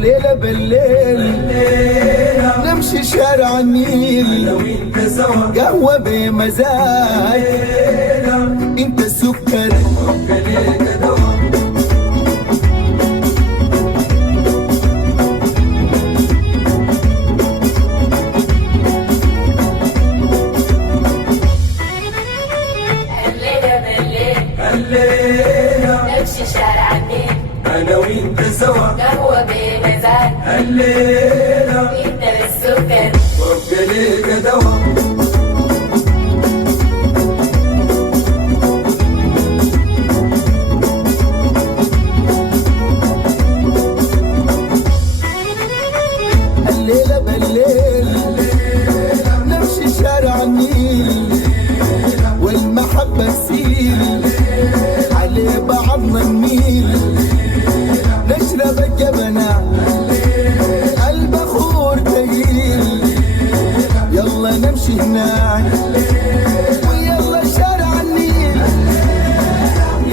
الليلة بالليل نمشي شارع النيل انا وانت سوا قهوة بمزاج انت السكر وابقى ليك دوا الليلة نمشي شارع النيل انا وانت سوا قهوة بمزاج الليلة انت السكر وابقى ليك دوا الليلة بالليل نمشي شارع النيل والمحبة تسيل على بعضنا نميل نشرب الجبنة البخور تقيل يلا نمشي هناك ويلا شارع النيل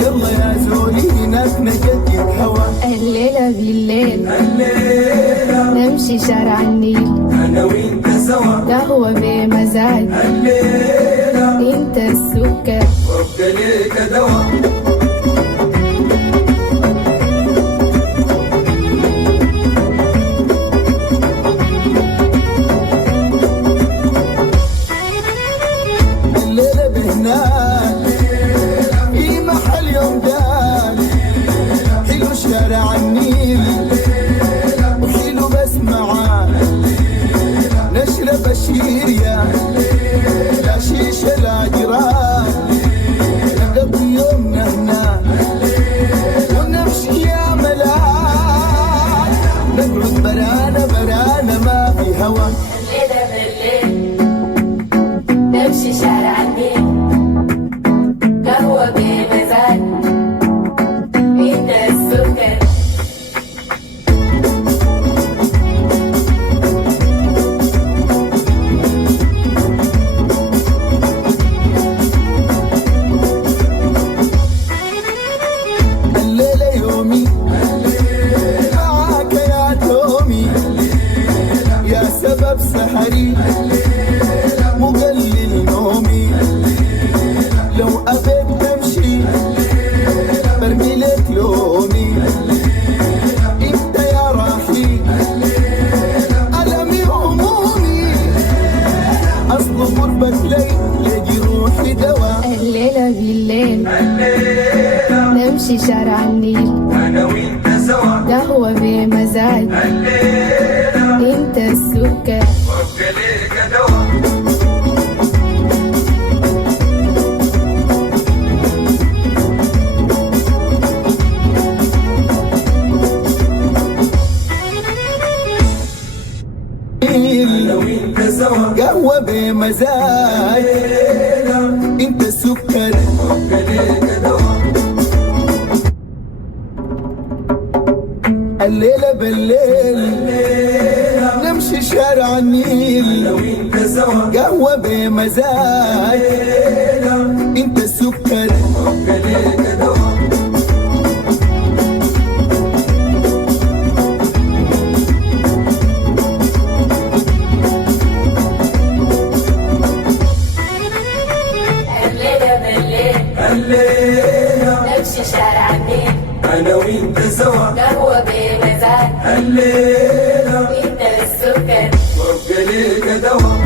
يلا يا زولي هناك نجدد هوا الليلة بالليل الليلة نمشي شارع النيل انا وانت سوا قهوة بمزاج الليلة انت السكر وابقى ليك دوا الليلة بهناك في محل يوم دان حلو شارع النيل وحلو بس معاه نشرب الشيريا لا شيشة لا جيران نقضي يومنا هناك ونمشي يا ملاك نقعد برانا برانا ما في هوا الليلة بالليل نمشي شارع النيل قهوة بمزاج انت السكر الليلة يومي معاك يا تومي يا سبب سهري مقلل نومي لو أبيت تمشي برمي لك لومي انت يا راحي ألمي همومي أصل غربك لي لجروحي دواء الليلة بالليل الليلة نمشي شارع النيل انا وانت سوا قهوة بمزاج الليلة انت السكر وابقى ليك دوا انا وانت سوا قهوة بمزاج انت السكر وابقى ليك دوا الليلة بالليل نمشي شارع النيل انا وانت سوا قهوة بمزاج انت السكر وابقى ليك دوا الليلة بالليل الليلة نمشي شارع النيل انا وانت سوا قهوة بمزاج الليلة انت السكر وابقى ليك دوا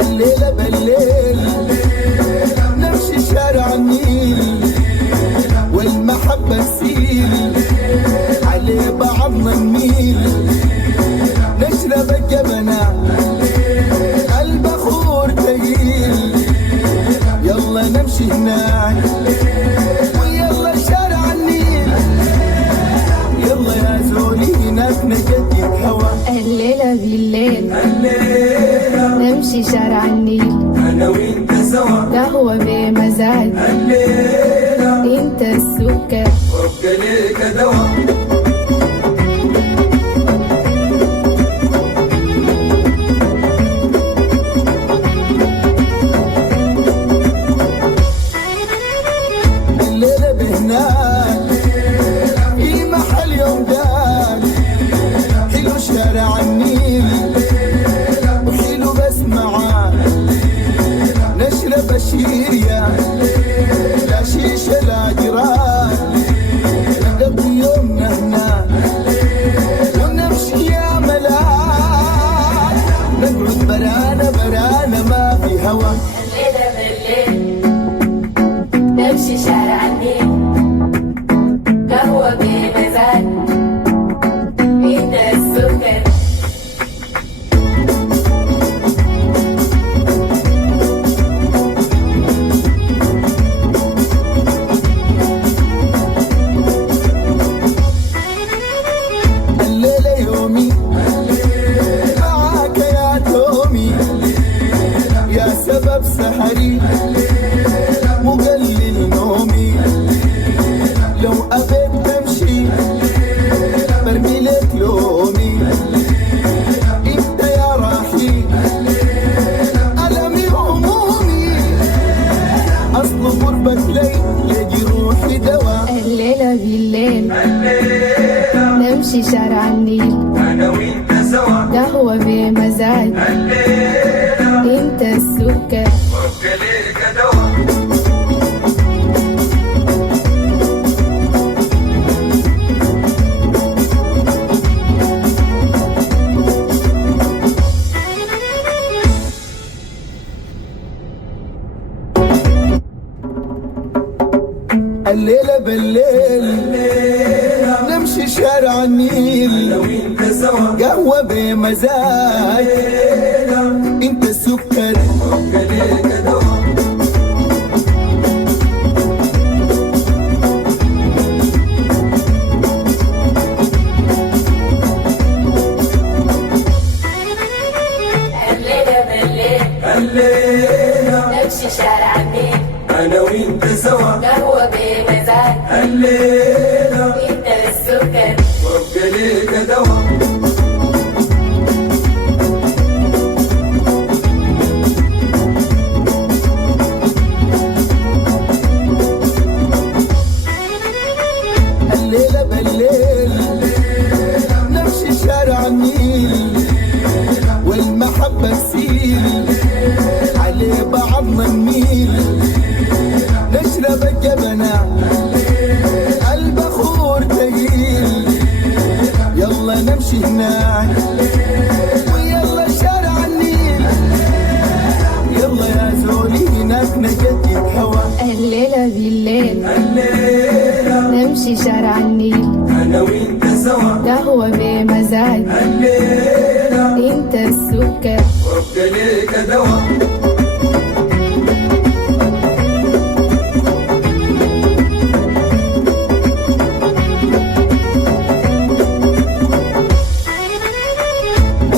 الليلة بالليل نمشي شارع النيل والمحبة تسيل على بعضنا نميل نشرب الجبنة البخور تقيل يلا نمشي هناك ويلا شارع النيل يلا يا زولي هناك نجدد هوا الليلة بالليل الليلة نمشي شارع النيل انا وانت سوا قهوة بمزاج الليلة انت السكر وابقى ليك دوا النيل، أنا وأنت سوا قهوة بمزاج، الليلة انت السكر وابقى ليك دوا. الليلة بالليل نمشي شارع النيل، أنا وأنت سوا قهوة بمزاج، انت السكر وابقى ليك دوا. الليلة بالليل الليلة نمشي شارع النيل، أنا وأنت سوا قهوة بمزاج، الليلة انت السكر وابقى ليك دوا. الليلة بالليل نمشي شارع النيل، والمحبة تسيل عليه بعضنا نميل، نشرب الجبنة البخور تقيل، يلا نمشي هناك ويلا شارع النيل، يلا يا زولي هناك نجدد هوا. الليلة بالليل الليلة نمشي شارع النيل، أنا وأنت سوا قهوة بمزاج، الليلة انت السكر وابقى ليك دوا.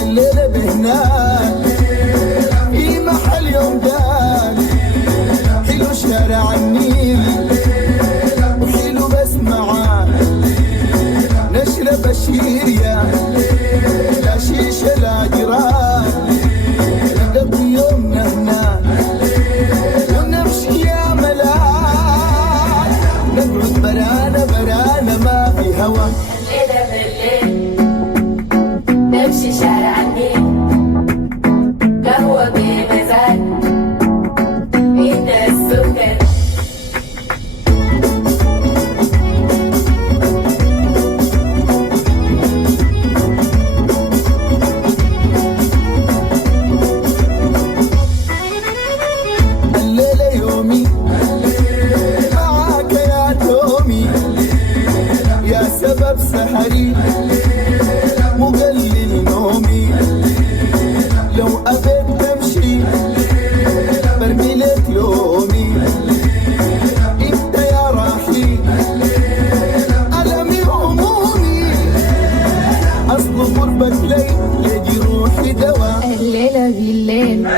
الليلة بهناك في محل يوم جاك، حلو شارع النيل وحلو بس معاك، نشرب الشيريا لا شيشة لا جران، نقضي يومنا هناك ونمشي يا ملاك، نقعد برانا برانا ما في هوا. الليلة بالليل نمشي شارع النيل، قهوة بمزاج، انت السكر الليلة يومي معاك يا تومي، يا سبب سهري مقلل نومي، لو أبيت تمشي برمي لك لومي، انت يا راحي ألمي وهمومي، أصل غربك لي لجروحي دوا. الليلة بالليل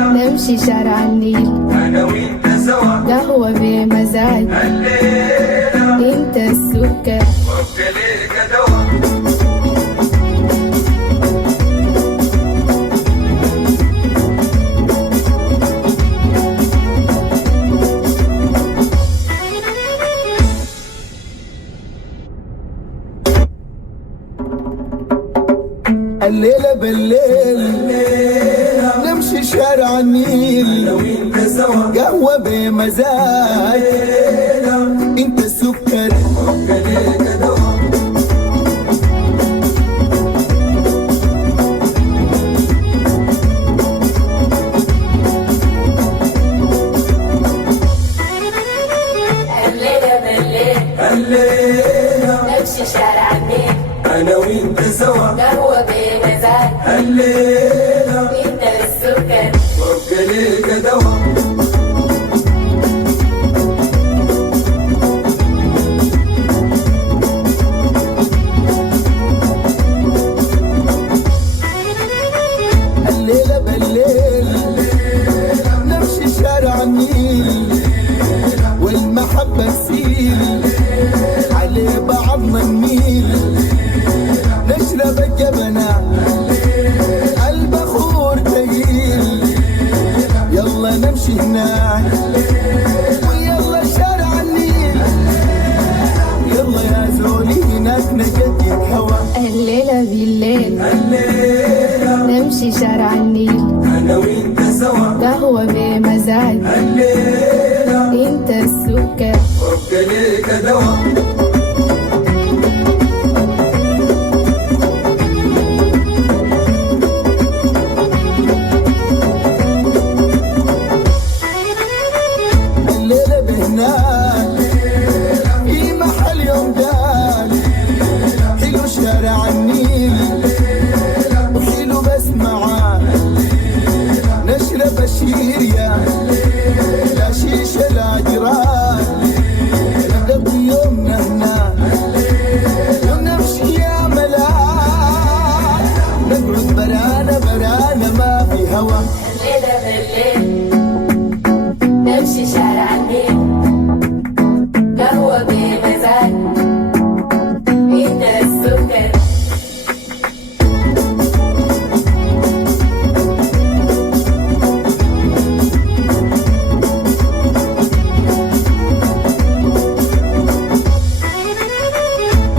نمشي شارع النيل، أنا وأنت سوا قهوة بمزاج، الليلة انت السكر وابقى ليك دوا. الليلة بالليل نمشي شارع النيل، أنا وأنت سوا قهوة بمزاج، انت السكر وابقى ليك دوا. الليلة بالليل الليلة نمشي شارع النيل، أنا وأنت سوا قهوة بمزاج، الليلة انت السكر وابقى ليك دوا. الليلة بالليل نمشي شارع النيل، والمحبة تسيل عليه بعضنا نميل، نشرب الجبنة البخور تقيل، يلا نمشي بالليل الليلة نمشي شارع النيل أنا وأنت سوا قهوة بمزاج الليلة انت السكر وابقى ليك دوا الليلة بهناك في محل يوم دال حلو شارع النيل وحلو بس معاه نشرب الشيريا لا شيشة لا جران نقضي يومنا هناك ونمشي يا ملاك نقعد برانا برانا ما في هوا الليلة بالليل نمشي شارع النيل قهوة بمزاج انت السكر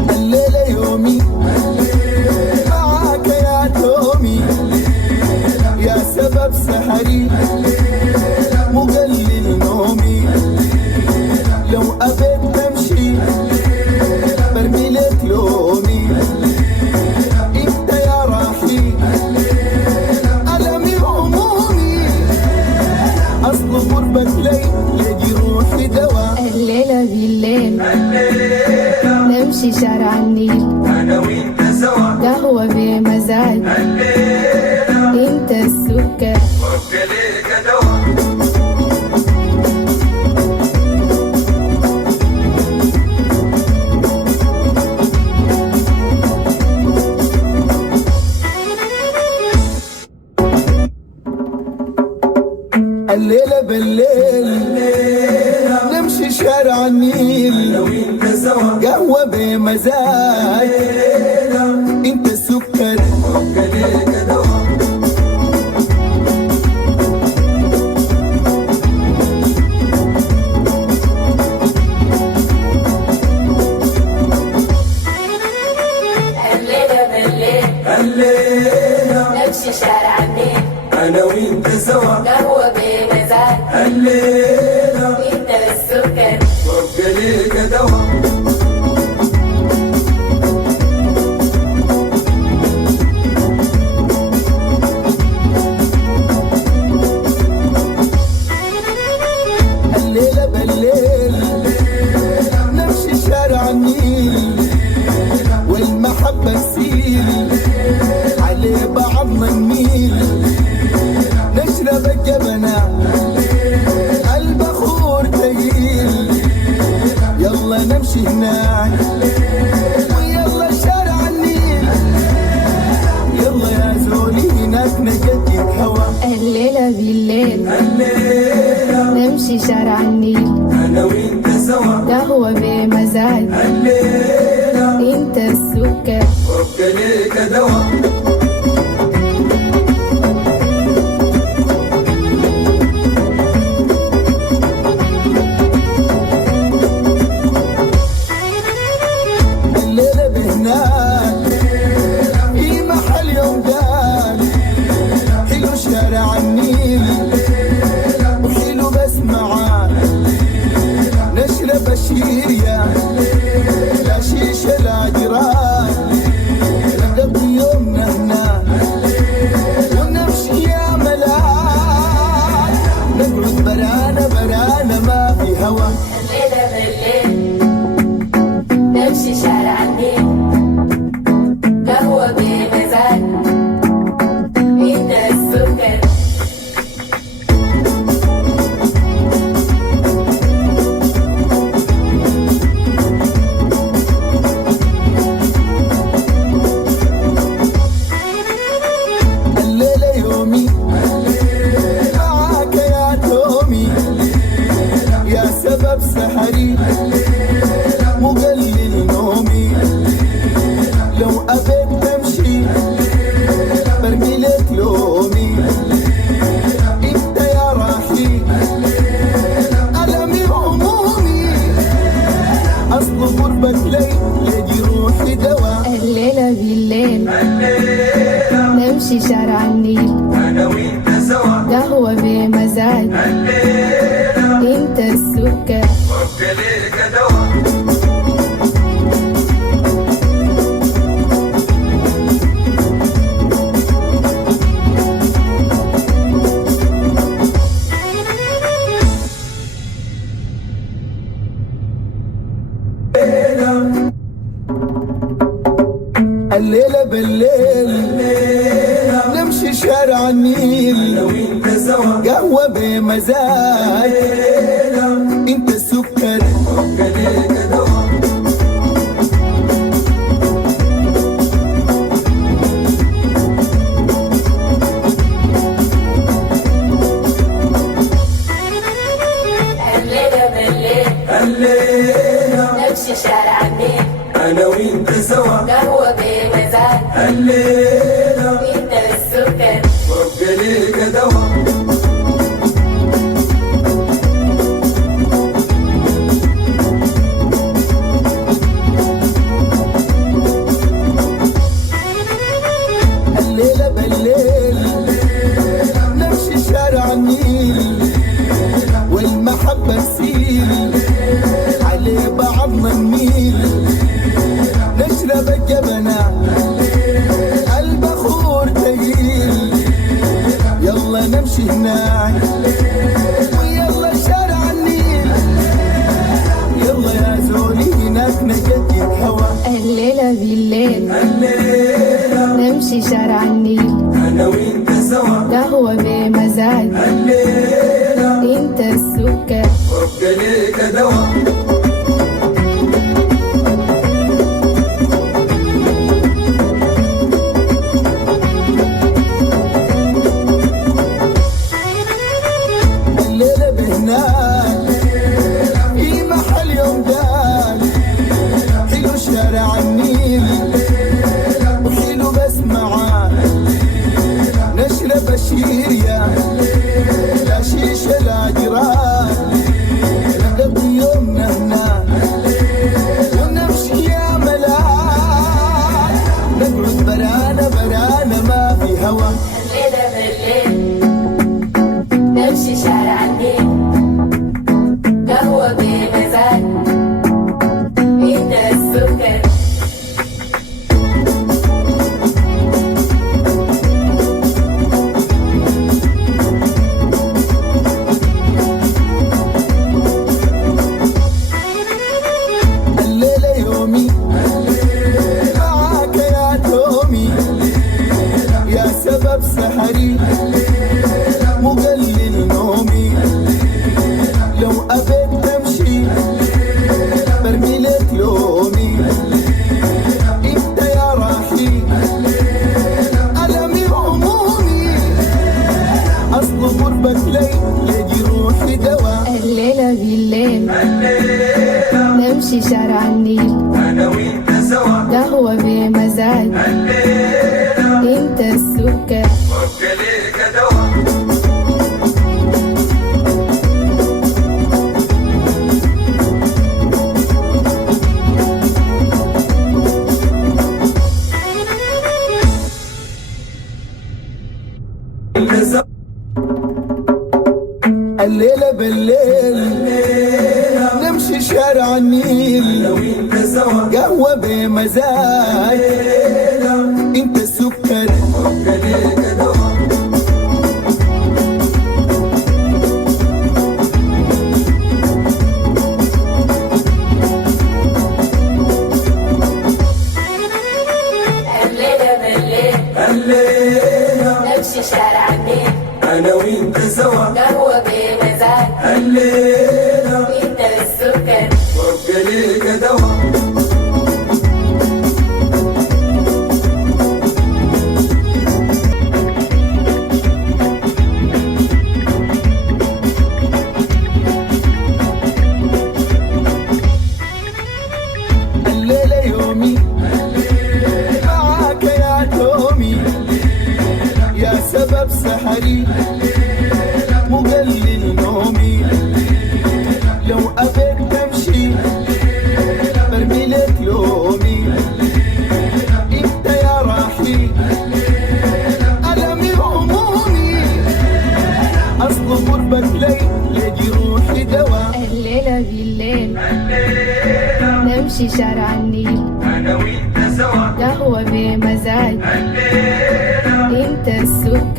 الليلة يومي معاك يا تومي يا سبب سهري مقلل نومي لو أبيت تمشي برمي لك لومي انت يا راحي ألمي همومي أصل غربك لي يجي روحي دوا الليلة بالليل الليلة نمشي شارع النيل أنا وأنت سوا قهوة بمزاج الليلة انت السكر وابقى ليك دوا الليلة بالليل نمشي شارع النيل أنا وأنت سوا قهوة بمزاج انت السكر وابقى ليك دوا الليلة بالليل الليلة نمشي شارع النيل أنا وأنت سوا قهوة بمزاج الليلة انت السكر وابقى ليك دوا الليلة بالليل نمشي شارع النيل والمحبة تسيل عليه بعضنا نميل نشرب الجبنة البخور تقيل يلا نمشي هناك ويلا شارع النيل يلا يا زولي هناك نجدد هوا الليلة بالليل الليلة نمشي شارع النيل أنا وأنت سوا قهوة بمزاج الليلة انت السكر وابقى ليك دوا الليلة بهناك في محل يوم دال حلو شارع النيل وحلو بس معاه نشرب الشيريا لا شيشة لا جران نقضي يومنا هناك ونمشي يا ملاك نقعد برانا برانا ما في هوا الليلة بالليل نمشي شارع النيل قهوة بمزاج انت السكر الليلة يومي معاك يا تومي يا سبب سهري مقلل نومي لو أبيت تمشي بالليل نمشي شارع النيل أنا وأنت سوا قهوة بمزاج انت السكر وابقى ليك دوا الليلة بالليل نمشي شارع النيل أنا وأنت سوا قهوة بمزاج انت السكر وابقى ليك دوا الليلة بالليل الليلة نمشي شارع النيل أنا وأنت سوا قهوة بمزاج الليلة انت السكر وابقى ليك دوا الليلة بالليل نمشي شارع النيل والمحبة تسيل عليه بعضنا نميل نشرب الجبنة البخور تقيل يلا نمشي هناك ويلا شارع النيل يلا يا زولي هناك نجدد هوا الليلة بالليل الليلة نمشي شارع النيل أنا وأنت سوا قهوة بمزاج الليلة انت السكر وابقى ليك دوا الليلة بهناك في محل يوم دال حلو شارع النيل وحلو بس معاه نشرب الشيريا لا شيشة لا جيران نقضي يومنا هناك ونمشي يا ملاك نقعد برانا برانا ما في هوا الليلة بالليل نمشي شارع النيل قهوة بمزاج انت السكر الليلة يومي معاك يا تومي يا سبب سهري مقلل نومي لو أبيت تمشي برمي لك لومي انت يا راحي ألمي همومي أصل قربك لي يجي روحي دوا الليلة بالليل نمشي شارع النيل أنا وأنت سوا قهوة بمزاج الليلة انت السكر وابقى ليك دوا أنت سوا الليلة بالليل نمشي شارع النيل أنا وأنت سوا قهوة بمزاج انت السكر وابقى ليك دوا الليلة بالليل الليلة نمشي شارع النيل أنا وأنت سوا قهوة بمزاج الليلة انت السكر وابقى ليك دوا الليلة يومي معاك يا تومي يا سبب سهري مقلل نومي لو أبيك تمشي برمي لك لومي انت يا نمشي شارع النيل أنا وأنت سوا قهوة بمزاج الليلة انت السكر